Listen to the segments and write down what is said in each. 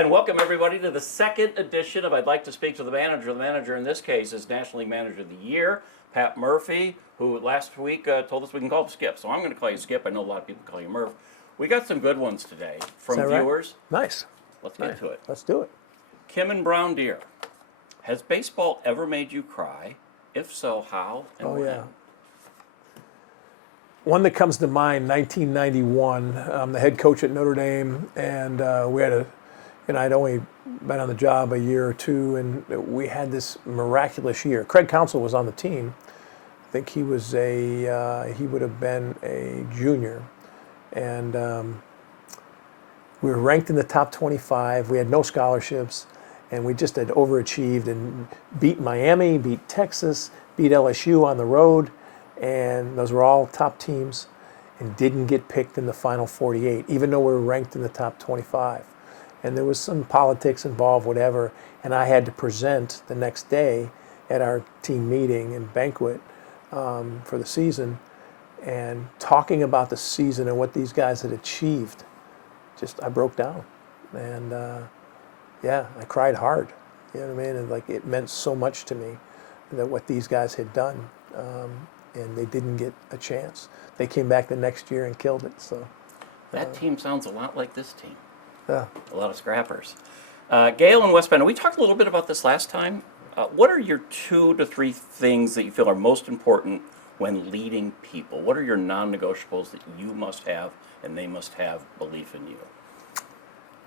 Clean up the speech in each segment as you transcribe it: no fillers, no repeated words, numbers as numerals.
And welcome everybody to the second edition of I'd Like to Speak to the Manager. The manager in this case is National League Manager of the Year, Pat Murphy, who last week told us we can call him Skip. So I'm going to call you Skip. I know a lot of people call you Murph. We got some good ones today from viewers. Right? Nice. Let's get to it. Let's do it. Kim and Brown Deer. Has baseball ever made you cry? If so, how and when? Yeah. One that comes to mind, 1991. I'm the head coach at Notre Dame, and we had I'd only been on the job a year or two, and we had this miraculous year. Craig Counsell was on the team. I think he was he would have been a junior, and we were ranked in the top 25. We had no scholarships, and we just had overachieved and beat Miami, beat Texas, beat LSU on the road, and those were all top teams, and didn't get picked in the final 48, even though we were ranked in the top 25. And there was some politics involved, whatever, and I had to present the next day at our team meeting and banquet for the season, and talking about the season and what these guys had achieved. I broke down, and I cried hard. You know what I mean? And it meant so much to me that what these guys had done, and they didn't get a chance. They came back the next year and killed it. So that team sounds a lot like this team. Yeah. A lot of scrappers. Gail and West Bend, we talked a little bit about this last time. What are your 2 to 3 things that you feel are most important when leading people? What are your non-negotiables that you must have and they must have belief in you?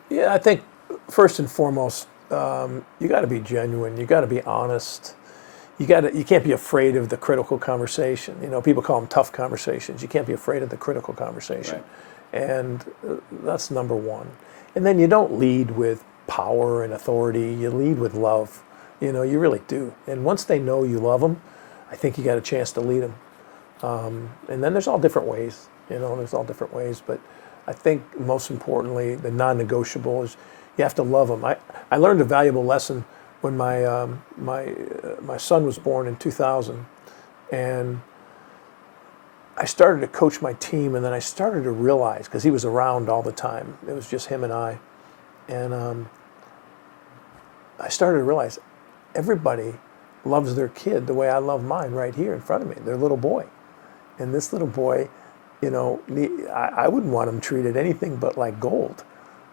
Yeah, I think first and foremost, you got to be genuine. You got to be honest. You can't be afraid of the critical conversation. You know, people call them tough conversations. You can't be afraid of the critical conversation. Right. And that's number one. And then you don't lead with power and authority. You lead with love. You know, you really do. And once they know you love them, I think you got a chance to lead them. And then there's all different ways. You know, there's all different ways. But I think most importantly, the non-negotiable is you have to love them. I learned a valuable lesson when my son was born in 2000, and I started to coach my team, and then I started to realize, because he was around all the time, it was just him and I started to realize everybody loves their kid the way I love mine right here in front of me, their little boy. And this little boy, you know, I wouldn't want him treated anything but like gold.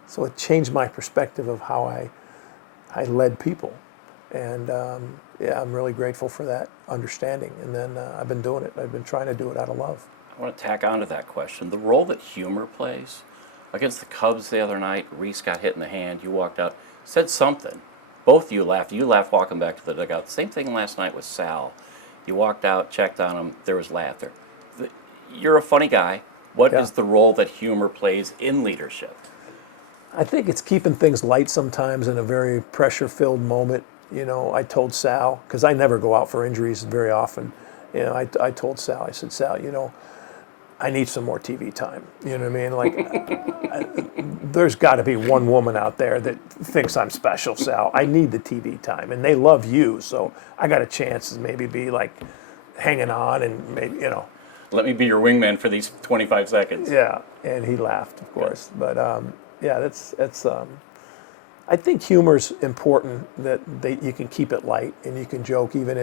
So it changed my perspective of how I led people. And I'm really grateful for that understanding. And then I've been doing it. I've been trying to do it out of love. I want to tack on to that question. The role that humor plays. Against the Cubs the other night, Reese got hit in the hand. You walked out, said something. Both of you laughed. You laughed walking back to the dugout. Same thing last night with Sal. You walked out, checked on him. There was laughter. You're a funny guy. What is the role that humor plays in leadership? I think it's keeping things light sometimes in a very pressure-filled moment. You know, I told Sal, because I never go out for injuries very often. You know, I told Sal, I said, Sal, you know, I need some more TV time. You know what I mean? Like, there's got to be one woman out there that thinks I'm special, Sal. I need the TV time, and they love you, so I got a chance to maybe be like hanging on and maybe, you know. Let me be your wingman for these 25 seconds. Yeah, and he laughed, of course. But yeah, that's. I think humor's important, that you can keep it light and you can joke even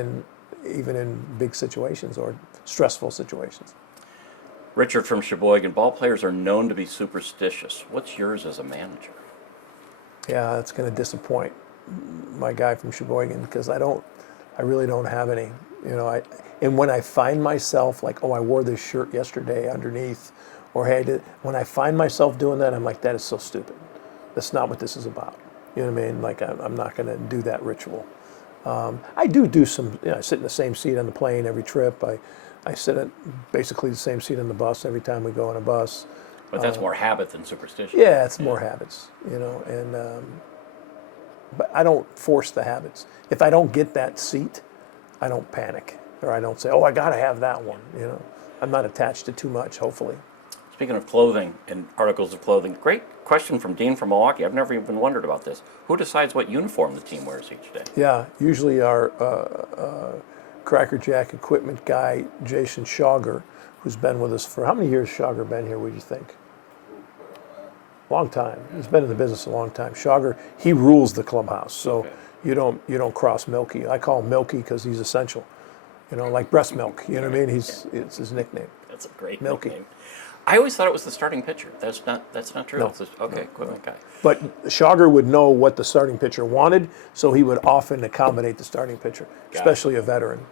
in big situations or stressful situations. Richard from Sheboygan, ball players are known to be superstitious. What's yours as a manager? Yeah, that's going to disappoint my guy from Sheboygan, because I really don't have any. You know, and when I find myself like, oh, I wore this shirt yesterday underneath, or hey, when I find myself doing that, I'm like, that is so stupid. That's not what this is about. You know what I mean? Like, I'm not going to do that ritual. I do some, you know, I sit in the same seat on the plane every trip. I sit at basically the same seat on the bus every time we go on a bus. But that's more habit than superstition. Yeah, it's more habits, you know, and but I don't force the habits. If I don't get that seat, I don't panic, or I don't say, oh, I got to have that one, you know. I'm not attached to too much, hopefully. Speaking of clothing and articles of clothing, great question from Dean from Milwaukee. I've never even wondered about this. Who decides what uniform the team wears each day? Yeah, usually our Cracker Jack equipment guy, Jason Schauger, who's been with us for, how many years Schauger been here, would you think? long time. He's been in the business a long time. Schauger, he rules the clubhouse. So you don't cross Milky. I call him Milky because he's essential. Like breast milk. You know what I mean? It's his nickname. That's a great Milky. nickname. I always thought it was the starting pitcher. That's not true. No. It's equipment guy. But Schauger would know what the starting pitcher wanted, so he would often accommodate the starting pitcher, especially a veteran.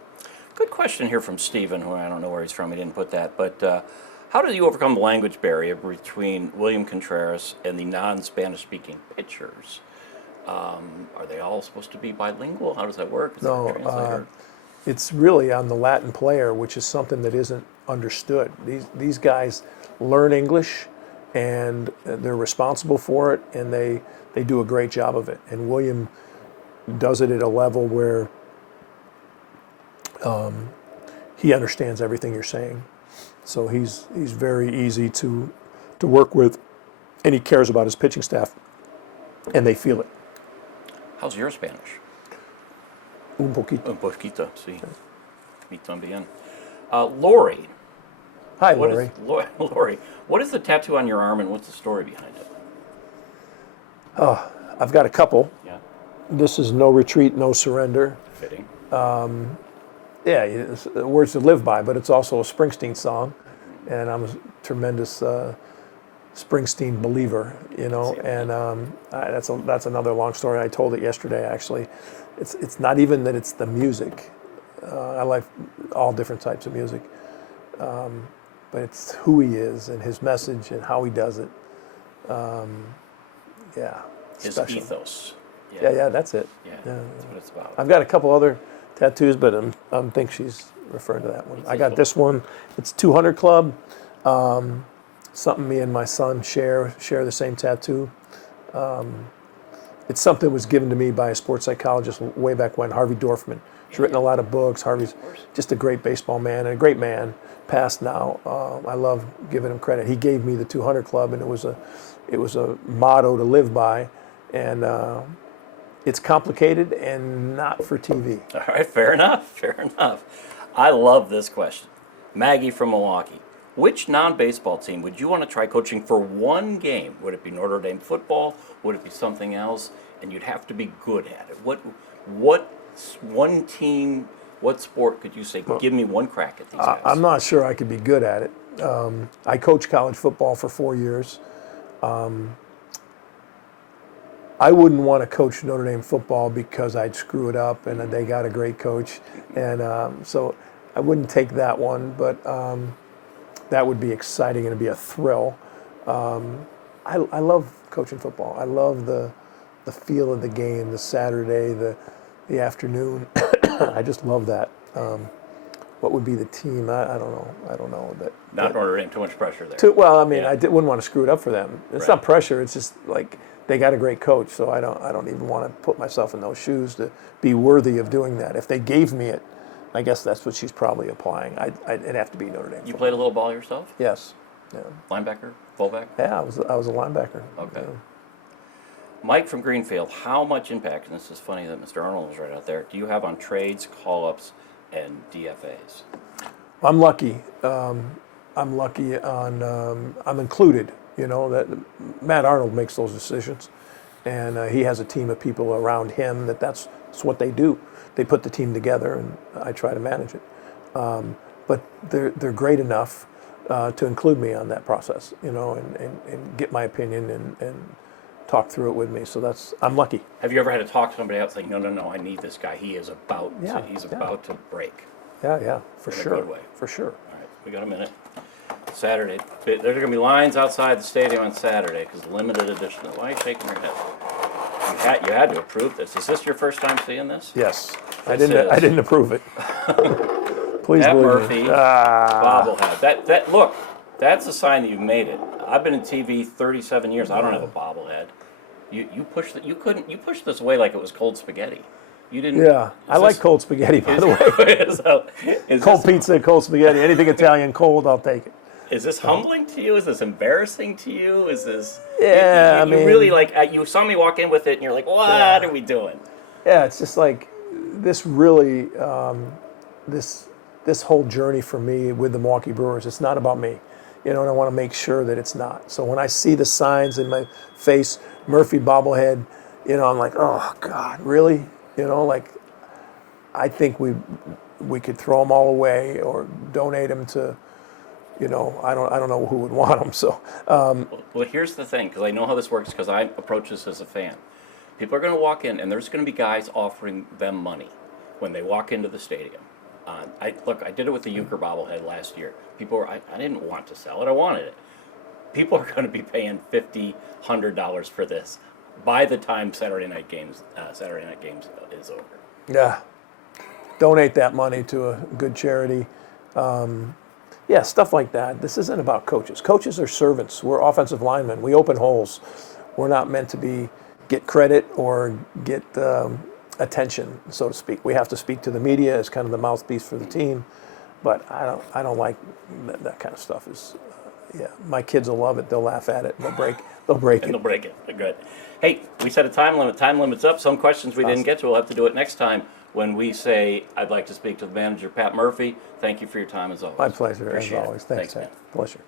Good question here from Steven, who I don't know where he's from. He didn't put that. But how do you overcome the language barrier between William Contreras and the non-Spanish speaking pitchers? Are they all supposed to be bilingual? How does that work? Is there a translator? It's really on the Latin player, which is something that isn't understood. These guys learn English, and they're responsible for it, and they do a great job of it. And William does it at a level where he understands everything you're saying. So he's very easy to work with, and he cares about his pitching staff, and they feel it. How's your Spanish? Un poquito. Un poquito, sí. Mi también. Lori. Hi, Lori. Lori, what is the tattoo on your arm, and what's the story behind it? I've got a couple. Yeah. This is No Retreat, No Surrender. Fitting. Yeah, it's words to live by, but it's also a Springsteen song, and I'm a tremendous Springsteen believer, and that's another long story. I told it yesterday, actually. It's not even that it's the music. I like all different types of music, but it's who he is and his message and how he does it. His special. ethos. Yeah, that's it. Yeah, that's what it's about. I've got a couple other tattoos, but I think she's referring to that one. I got this one. It's 200 Club. Something me and my son share the same tattoo. It's something that was given to me by a sports psychologist way back when, Harvey Dorfman. He's written a lot of books. Harvey's just a great baseball man and a great man, passed now. I love giving him credit. He gave me the 200 Club, and it was a motto to live by, and it's complicated and not for TV. All right, fair enough. I love this question. Maggie from Milwaukee. Which non-baseball team would you want to try coaching for one game? Would it be Notre Dame football? Would it be something else? And you'd have to be good at it. What one team, what sport could you say, give me one crack at these guys? I'm not sure I could be good at it. I coached college football for 4 years. I wouldn't want to coach Notre Dame football because I'd screw it up, and they got a great coach. And so I wouldn't take that one, but that would be exciting and it'd be a thrill. I love coaching football. I love the feel of the game, the Saturday, the afternoon. I just love that. What would be the team? I don't know. Not Notre Dame, too much pressure there. I wouldn't want to screw it up for them. It's not pressure. It's just like they got a great coach, so I don't even want to put myself in those shoes to be worthy of doing that. If they gave me it, I guess that's what she's probably applying. It'd have to be Notre Dame. You played a little ball yourself? Yes. Yeah. Linebacker? Fullback? Yeah, I was a linebacker. Okay. Yeah. Mike from Greenfield, how much impact, and this is funny that Mr. Arnold was right out there, do you have on trades, call-ups, and DFAs? I'm lucky. I'm lucky on, I'm included, that Matt Arnold makes those decisions. And he has a team of people around him that's what they do. They put the team together, and I try to manage it. But they're great enough to include me on that process, and get my opinion and talk through it with me. So I'm lucky. Have you ever had to talk to somebody else saying, no, I need this guy. He is about to break. Yeah, for in sure. a good way. For sure. All right, we got a minute. Saturday. There's going to be lines outside the stadium on Saturday because limited edition. Why are you shaking your head? You had to approve this. Is this your first time seeing this? Yes. I This is. didn't approve it. Please Pat believe Murphy, me. bobblehead. Look, that's a sign that you've made it. I've been in TV 37 years. I don't have a bobblehead. You pushed this away like it was cold spaghetti. You didn't. Yeah, I like cold spaghetti, by the way. Cold pizza, cold spaghetti, anything Italian cold, I'll take it. Is this humbling to you? Is this embarrassing to you? Is this? Yeah, you really you saw me walk in with it, and you're like, "What are we doing?" Yeah, it's just like this. Really, this whole journey for me with the Milwaukee Brewers. It's not about me. and I want to make sure that it's not. So when I see the signs in my face, Murphy bobblehead, I'm like, oh God, really? Like, I think we could throw them all away or donate them to, I don't know who would want them. So Well, here's the thing, because I know how this works, because I approach this as a fan. People are going to walk in, and there's going to be guys offering them money when they walk into the stadium. I did it with the Euchre bobblehead last year. People were, I didn't want to sell it, I wanted it. People are going to be paying $50, $100 for this by the time Saturday night games is over. yeah, donate that money to a good charity. Yeah, stuff like that. This isn't about coaches. Coaches are servants. We're offensive linemen. We open holes. We're not meant to get credit or get attention, so to speak. We have to speak to the media as kind of the mouthpiece for the team, but I don't like that kind of stuff. Yeah, my kids will love it. They'll laugh at it. They'll break it. And they'll break it. Good. Hey, we set a time limit. Time limit's up. Some questions we didn't get to. We'll have to do it next time when we say, I'd like to speak to the manager, Pat Murphy. Thank you for your time as always. My pleasure, Appreciate as always. it. Thanks, Man. Ted. Pleasure.